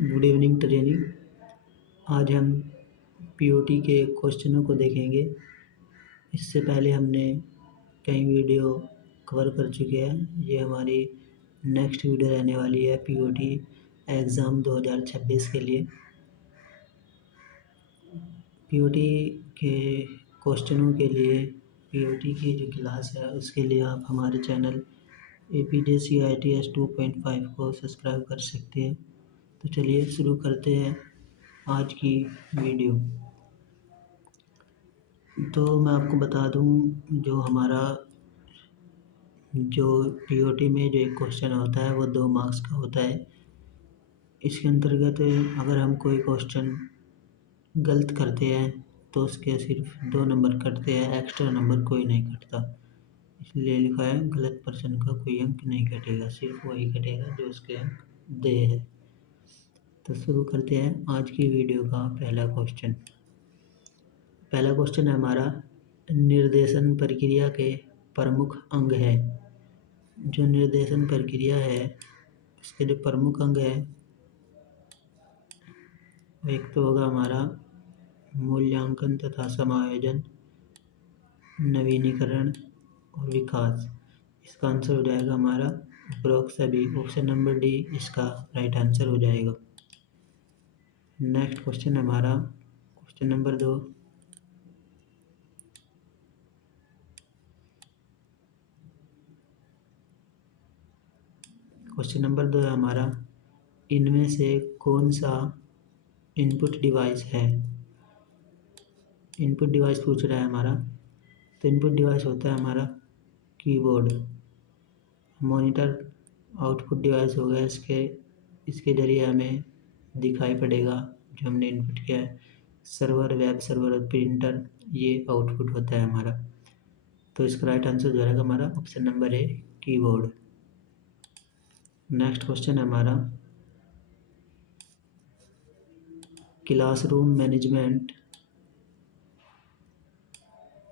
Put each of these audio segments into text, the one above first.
Good evening training. आज हम POT के क्वेश्चनों को देखेंगे। इससे पहले हमने कई वीडियो कवर कर चुके हैं। ये हमारी नेक्स्ट वीडियो रहने वाली है पीओटी एग्ज़ाम 2026 के लिए। पीओटी के क्वेश्चनों के लिए पीओटी की जो क्लास है उसके लिए आप हमारे चैनल APJCITS 2.5 को सब्सक्राइब कर सकते हैं। तो चलिए शुरू करते हैं आज की वीडियो। तो मैं आपको बता दूं, जो हमारा पीओटी में जो एक क्वेश्चन होता है वो 2 मार्क्स का होता है। इसके अंतर्गत अगर हम कोई क्वेश्चन गलत करते हैं तो उसके सिर्फ 2 नंबर कटते हैं, एक्स्ट्रा नंबर कोई नहीं कटता। इसलिए लिखा है गलत पर्सन का कोई अंक नहीं कटेगा, सिर्फ वही कटेगा जो उसके अंक दे है। तो शुरू करते हैं आज की वीडियो का पहला क्वेश्चन। पहला क्वेश्चन है हमारा, निर्देशन प्रक्रिया के प्रमुख अंग है। जो निर्देशन प्रक्रिया है उसके जो प्रमुख अंग है एक तो होगा हमारा मूल्यांकन तथा समायोजन, नवीनीकरण और विकास। इसका आंसर हो जाएगा हमारा उपरोक्त सभी। ऑप्शन नंबर डी इसका राइट आंसर हो जाएगा। नेक्स्ट क्वेश्चन है हमारा क्वेश्चन नंबर 2। क्वेश्चन नंबर 2 है हमारा, इनमें से कौन सा इनपुट डिवाइस है। इनपुट डिवाइस पूछ रहा है हमारा। तो इनपुट डिवाइस होता है हमारा कीबोर्ड। मॉनिटर आउटपुट डिवाइस हो गया। इसके जरिए हमें दिखाई पड़ेगा जो हमने इनपुट किया है। सर्वर, वेब सर्वर और प्रिंटर ये आउटपुट होता है हमारा। तो इसका राइट आंसर हो जाएगा हमारा ऑप्शन नंबर ए, कीबोर्ड। नेक्स्ट क्वेश्चन है हमारा, classroom management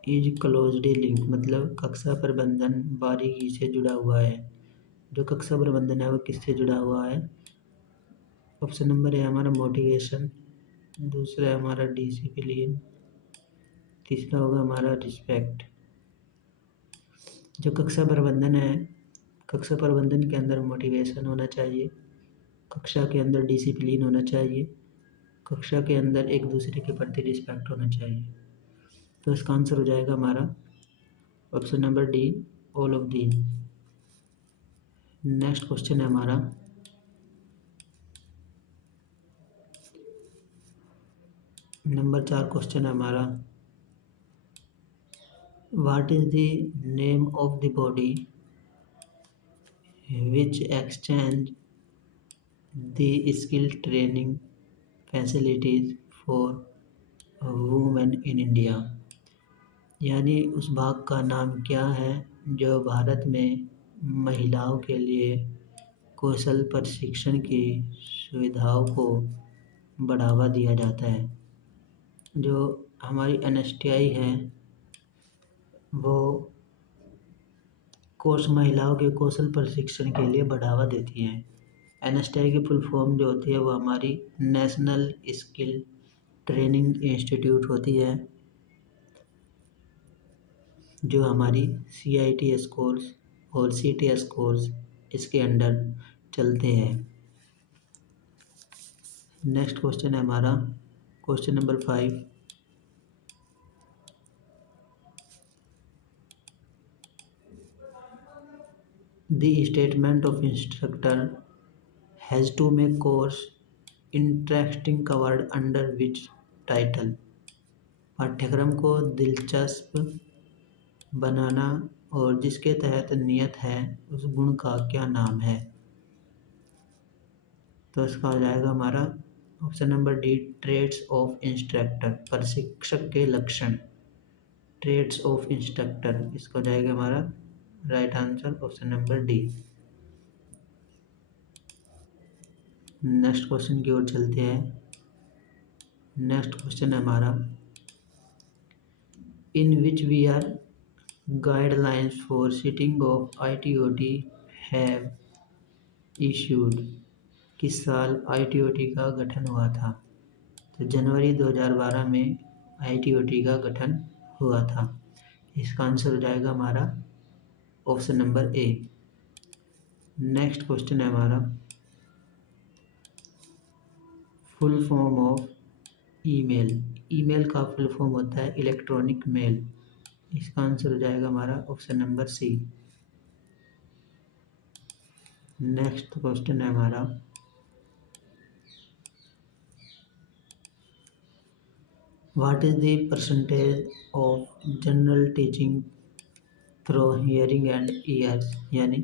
is closely link, मतलब कक्षा प्रबंधन बारीकी से जुड़ा हुआ है। जो कक्षा प्रबंधन है वो किससे जुड़ा हुआ है। ऑप्शन नंबर है हमारा मोटिवेशन, दूसरा है हमारा डिसिप्लिन, तीसरा होगा हमारा रिस्पेक्ट। जो कक्षा प्रबंधन है, कक्षा प्रबंधन के अंदर मोटिवेशन होना चाहिए, कक्षा के अंदर डिसिप्लिन होना चाहिए, कक्षा के अंदर एक दूसरे के प्रति रिस्पेक्ट होना चाहिए। तो इसका आंसर हो जाएगा हमारा option number D, all of the. Next question है हमारा, नंबर 4 क्वेश्चन है हमारा, what is the name of the body which exchange the skill training facilities for women in India. यानी उस भाग का नाम क्या है जो भारत में महिलाओं के लिए कौशल प्रशिक्षण की सुविधाओं को बढ़ावा दिया जाता है। जो हमारी NSTI है वो महिलाओं के कौशल प्रशिक्षण के लिए बढ़ावा देती है। NSTI की फुल फॉर्म जो होती है वो हमारी नेशनल स्किल ट्रेनिंग इंस्टीट्यूट होती है, जो हमारी CITS कोर्स और CTS कोर्स इसके अंडर चलते हैं। नेक्स्ट क्वेश्चन है हमारा question number 5। The statement of instructor has to make course interesting covered under which title। पाठ्यक्रम को दिलचस्प बनाना और जिसके तहत नियत है उस गुण का क्या नाम है। तो इसका हो जाएगा हमारा option number D, trades of instructor, प्रशिक्षक के लक्षण, ट्रेड्स ऑफ इंस्ट्रक्टर। इसका हो जाएगा हमारा right answer option number D. Next question की ओर चलते हैं। नेक्स्ट क्वेश्चन है हमारा, in which we are guidelines for sitting of ITOT have issued. किस साल ITOT का गठन हुआ था? तो जनवरी 2012 में ITOT का गठन हुआ था। इसका आंसर हो जाएगा हमारा option number A. Next question है हमारा, full form of email. Email का फुल फॉर्म होता है इलेक्ट्रॉनिक मेल। इसका आंसर हो जाएगा हमारा option number C. Next question है हमारा, what is the percentage of general teaching through hearing and ears, यानी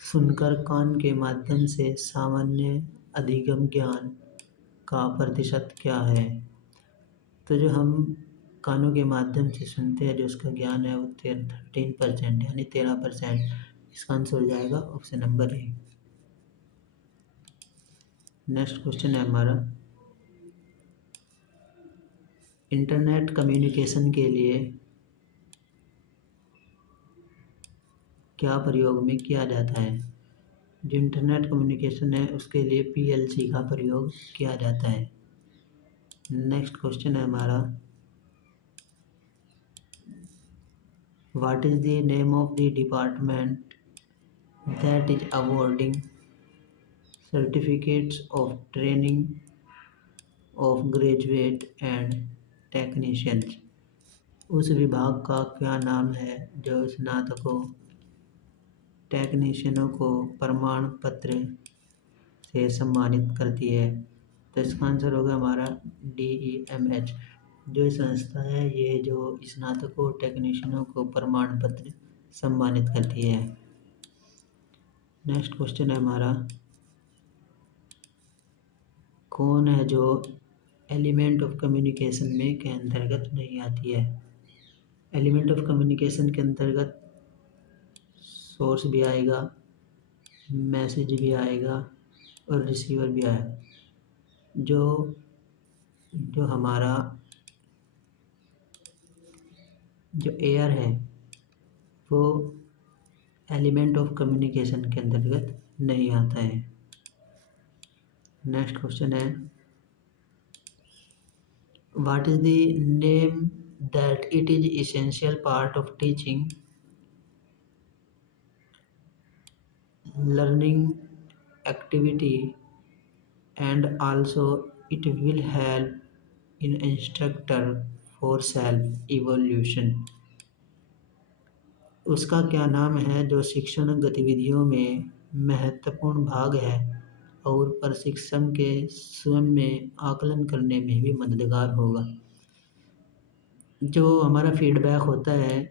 सुनकर कान के माध्यम से सामान्य अधिगम ज्ञान का प्रतिशत क्या है? तो जो हम कानों के माध्यम से सुनते हैं, जो उसका ज्ञान है वो 13% यानी 13%। इसका आंसर हो जाएगा option number A. Next question है हमारा, इंटरनेट कम्युनिकेशन के लिए क्या प्रयोग में किया जाता है? जो इंटरनेट कम्युनिकेशन है उसके लिए PLC का प्रयोग किया जाता है। नेक्स्ट क्वेश्चन है हमारा, what is the name of the department that is awarding certificates of training of graduate and technicians. उस विभाग का क्या नाम है जो स्नातकों टेक्नीशियनों को प्रमाण पत्र से सम्मानित करती है? तो इसका आंसर होगा हमारा DEMH। जो संस्था है ये जो स्नातकों टेक्नीशियनों को प्रमाण पत्र सम्मानित करती है। नेक्स्ट क्वेश्चन है हमारा, कौन है जो एलिमेंट ऑफ कम्युनिकेशन में के अंतर्गत नहीं आती है? एलिमेंट ऑफ कम्युनिकेशन के अंतर्गत सोर्स भी आएगा, मैसेज भी आएगा और रिसीवर भी आएगा। जो जो हमारा जो एयर है वो एलिमेंट ऑफ कम्युनिकेशन के अंतर्गत नहीं आता है। नेक्स्ट क्वेश्चन है, what is the name that it is essential part of teaching learning activity and also it will help in instructor for self evaluation। उसका क्या नाम है जो शिक्षण गतिविधियों में महत्वपूर्ण भाग है और प्रशिक्षण के स्वयं में आकलन करने में भी मददगार होगा? जो हमारा फीडबैक होता है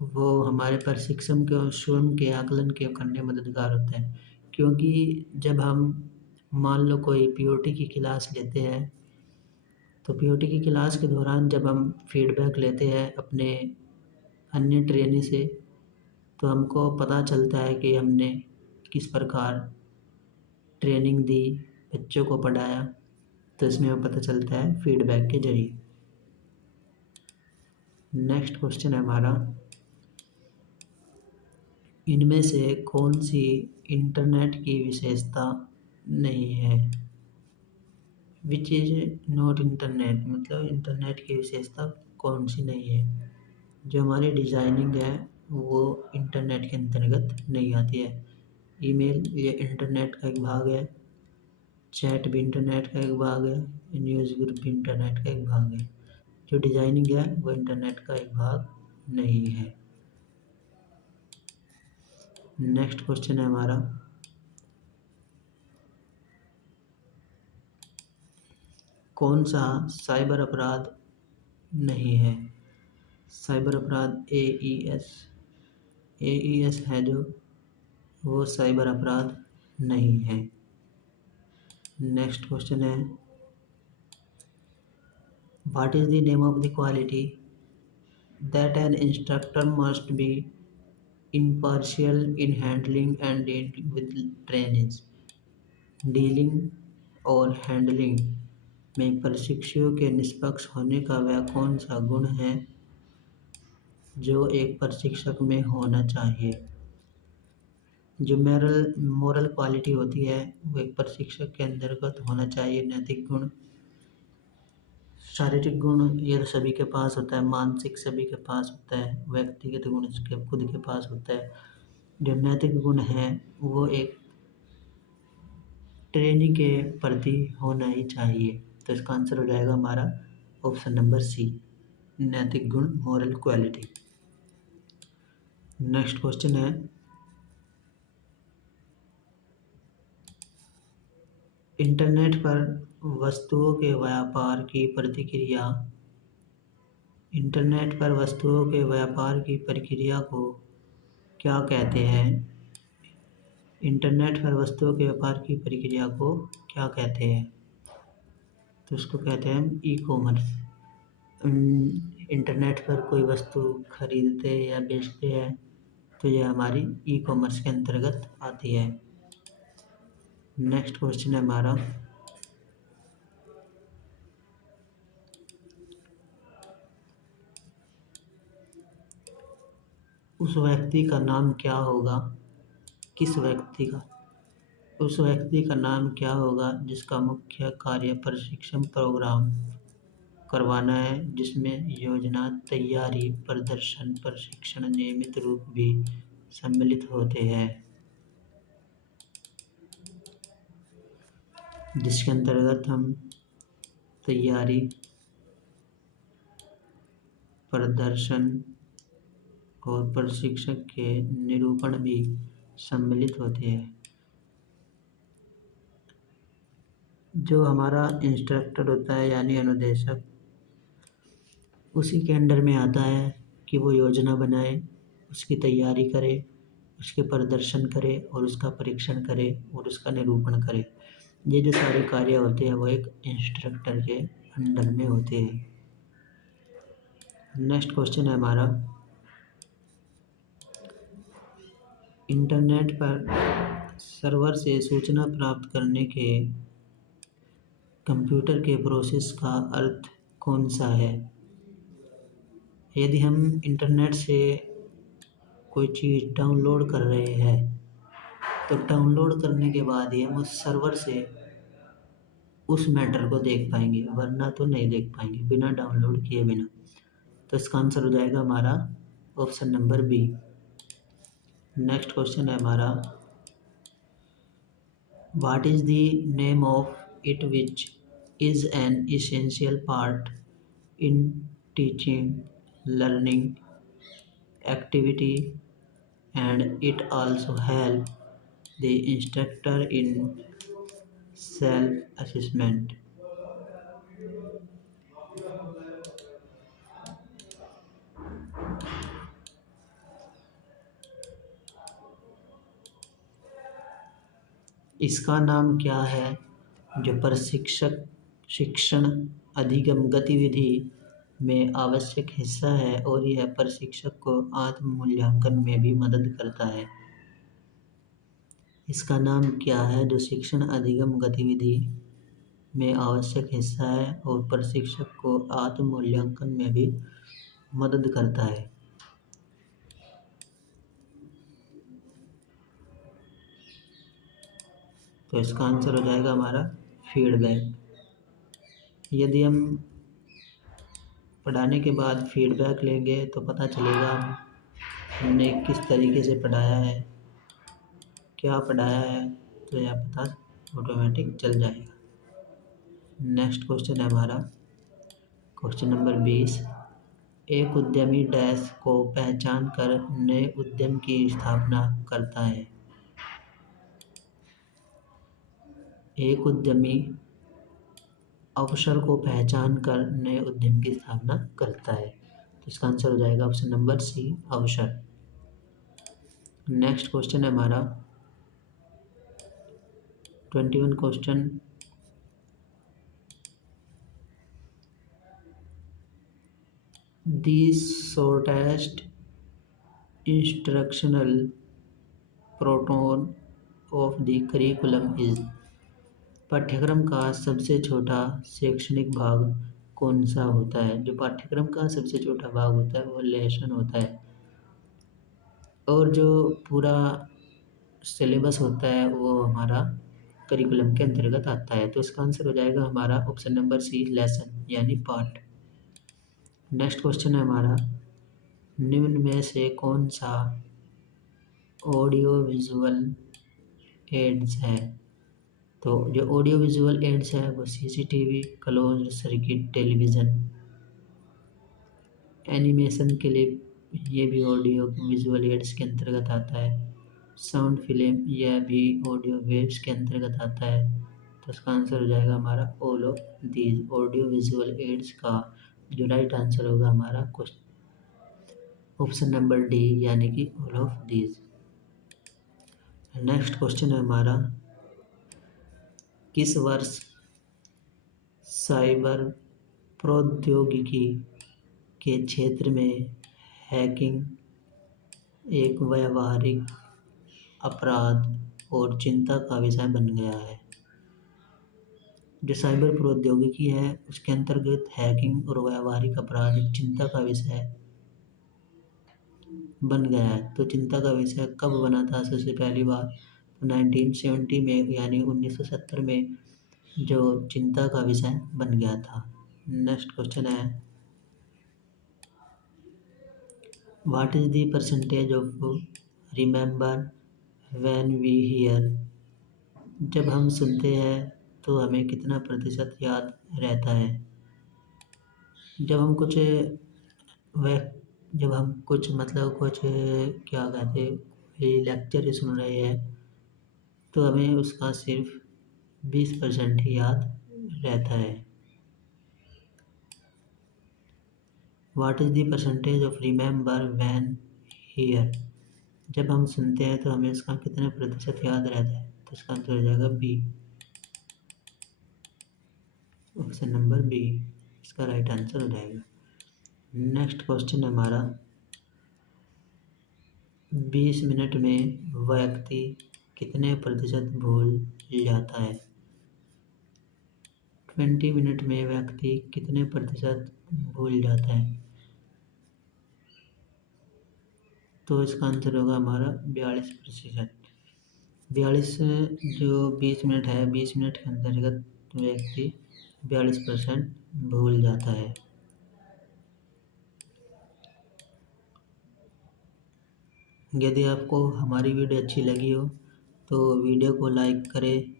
वो हमारे प्रशिक्षण के और स्वयं के आकलन के करने में मददगार होता है। क्योंकि जब हम मान लो कोई POT की क्लास लेते हैं तो POT की क्लास के दौरान जब हम फीडबैक लेते हैं अपने अन्य ट्रेनी से तो हमको पता चलता है कि हमने किस प्रकार ट्रेनिंग दी, बच्चों को पढ़ाया, तो इसमें हमें पता चलता है फीडबैक के जरिए। नेक्स्ट क्वेश्चन है हमारा, इनमें से कौन सी इंटरनेट की विशेषता नहीं है? विच इज नॉट इंटरनेट, मतलब इंटरनेट की विशेषता कौन सी नहीं है? जो हमारी डिज़ाइनिंग है वो इंटरनेट के अंतर्गत नहीं आती है। ईमेल ये इंटरनेट का एक भाग है, चैट भी इंटरनेट का एक भाग है, न्यूज़ ग्रुप भी इंटरनेट का एक भाग है। जो डिज़ाइनिंग है वो इंटरनेट का एक भाग नहीं है। नेक्स्ट क्वेश्चन है हमारा, कौन सा साइबर अपराध नहीं है? साइबर अपराध AES है जो वो साइबर अपराध नहीं है। नेक्स्ट क्वेश्चन है, what is the name of the quality that N instructor must be impartial in handling and dealing with trainees। Dealing और हैंडलिंग में प्रशिक्षुओं के निष्पक्ष होने का वह कौन सा गुण है जो एक प्रशिक्षक में होना चाहिए? जो मोरल मोरल क्वालिटी होती है वो एक प्रशिक्षक के अंतर्गत होना चाहिए। नैतिक गुण, शारीरिक गुण ये तो सभी के पास होता है, मानसिक सभी के पास होता है, व्यक्तिगत गुण उसके खुद के पास होता है। जो नैतिक गुण है वो एक ट्रेनी के प्रति होना ही चाहिए। तो इसका आंसर हो जाएगा हमारा ऑप्शन नंबर सी, नैतिक गुण, मोरल क्वालिटी। नेक्स्ट क्वेश्चन है, इंटरनेट पर वस्तुओं के व्यापार की प्रतिक्रिया, इंटरनेट पर वस्तुओं के व्यापार की प्रक्रिया को क्या कहते हैं? इंटरनेट पर वस्तुओं के व्यापार की प्रक्रिया को क्या कहते हैं? तो उसको कहते हैं ई कॉमर्स। इंटरनेट पर कोई वस्तु खरीदते या बेचते हैं तो यह हमारी ई कॉमर्स के अंतर्गत आती है। नेक्स्ट क्वेश्चन है हमारा, उस व्यक्ति का नाम क्या होगा? किस व्यक्ति का? उस व्यक्ति का नाम क्या होगा जिसका मुख्य कार्य प्रशिक्षण प्रोग्राम करवाना है, जिसमें योजना, तैयारी, प्रदर्शन, प्रशिक्षण नियमित रूप भी सम्मिलित होते हैं, जिसके अंतर्गत हम तैयारी, प्रदर्शन और प्रशिक्षक के निरूपण भी सम्मिलित होते हैं। जो हमारा इंस्ट्रक्टर होता है यानी अनुदेशक, उसी के अंडर में आता है कि वो योजना बनाए, उसकी तैयारी करे, उसके प्रदर्शन करे और उसका परीक्षण करे और उसका निरूपण करे। ये जो सारे कार्य होते हैं वो एक इंस्ट्रक्टर के अंडर में होते हैं। नेक्स्ट क्वेश्चन है हमारा, इंटरनेट पर सर्वर से सूचना प्राप्त करने के कंप्यूटर के प्रोसेस का अर्थ कौन सा है? यदि हम इंटरनेट से कोई चीज़ डाउनलोड कर रहे हैं तो डाउनलोड करने के बाद ही हम उस सर्वर से उस मैटर को देख पाएंगे, वरना तो नहीं देख पाएंगे बिना डाउनलोड किए बिना। तो इसका आंसर हो जाएगा हमारा option number B. Next question है हमारा, what is the name of it which is an essential part in teaching learning activity and it also help the instructor in self assessment? इसका नाम क्या है जो प्रशिक्षक शिक्षण अधिगम गतिविधि में आवश्यक हिस्सा है और यह प्रशिक्षक को आत्म मूल्यांकन में भी मदद करता है? इसका नाम क्या है जो शिक्षण अधिगम गतिविधि में आवश्यक हिस्सा है और प्रशिक्षक को आत्म मूल्यांकन में भी मदद करता है? तो इसका आंसर हो जाएगा हमारा फीडबैक। यदि हम पढ़ाने के बाद फीडबैक लेंगे तो पता चलेगा हमने किस तरीके से पढ़ाया है, क्या पढ़ाया है, तो यह पता ऑटोमेटिक चल जाएगा। नेक्स्ट क्वेश्चन है हमारा क्वेश्चन नंबर 20, एक उद्यमी डैश को पहचान कर नए उद्यम की स्थापना करता है। एक उद्यमी अवसर को पहचान कर नए उद्यम की स्थापना करता है। तो इसका आंसर हो जाएगा ऑप्शन नंबर सी, अवसर। नेक्स्ट क्वेश्चन है हमारा 21 question, the shortest instructional proton of the curriculum is, पाठ्यक्रम का सबसे छोटा शैक्षणिक भाग कौन सा होता है? जो पाठ्यक्रम का सबसे छोटा भाग होता है वो लेसन होता है, और जो पूरा सिलेबस होता है वो हमारा करिकुलम के अंतर्गत आता है। तो इसका आंसर हो जाएगा हमारा ऑप्शन नंबर सी, लेसन यानी पाठ। नेक्स्ट क्वेश्चन है हमारा, निम्न में से कौन सा ऑडियो विजुअल एड्स है? तो जो ऑडियो विजुअल एड्स है वो CCTV, closed circuit television, animation clip ये भी ऑडियो विजुअल एड्स के अंतर्गत आता है, साउंड फिल्म यह भी ऑडियो वेव्स के अंतर्गत आता है। तो इसका आंसर हो जाएगा हमारा all of these. Audio visual aids का जो राइट आंसर होगा हमारा ऑप्शन नंबर डी यानी कि all of these. Next question है हमारा, किस वर्ष साइबर प्रौद्योगिकी के क्षेत्र में हैकिंग एक व्यावहारिक अपराध और चिंता का विषय बन गया है? जो साइबर प्रौद्योगिकी है उसके अंतर्गत हैकिंग और व्यावहारिक अपराध एक चिंता का विषय बन गया है। तो चिंता का विषय कब बना था सबसे पहली बार? 1970 में यानी 1970 में जो चिंता का विषय बन गया था। नेक्स्ट क्वेश्चन है, what is the percentage of remember when we hear? जब हम सुनते हैं तो हमें कितना प्रतिशत याद रहता है? जब हम कुछ वह जब हम कुछ मतलब कुछ क्या कहते हैं लेक्चर सुन रहे हैं तो हमें उसका सिर्फ 20% ही याद रहता है। What is the percentage of remember when here? जब हम सुनते हैं तो हमें इसका कितना प्रतिशत याद रहता है? तो इसका आंसर हो जाएगा बी, ऑप्शन नंबर बी इसका राइट आंसर हो जाएगा। नेक्स्ट क्वेश्चन हमारा, 20 मिनट में व्यक्ति कितने प्रतिशत भूल जाता है? 20 मिनट में व्यक्ति कितने प्रतिशत भूल जाता है? तो इसका आंसर होगा हमारा 42%। 42 जो 20 मिनट है, 20 मिनट के अंतर्गत व्यक्ति 42% भूल जाता है। यदि आपको हमारी वीडियो अच्छी लगी हो तो वीडियो को लाइक करें,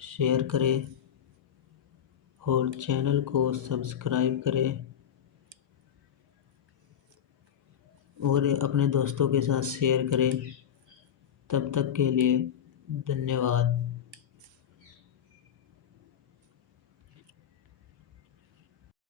शेयर करें और चैनल को सब्सक्राइब करें और अपने दोस्तों के साथ शेयर करें। तब तक के लिए धन्यवाद।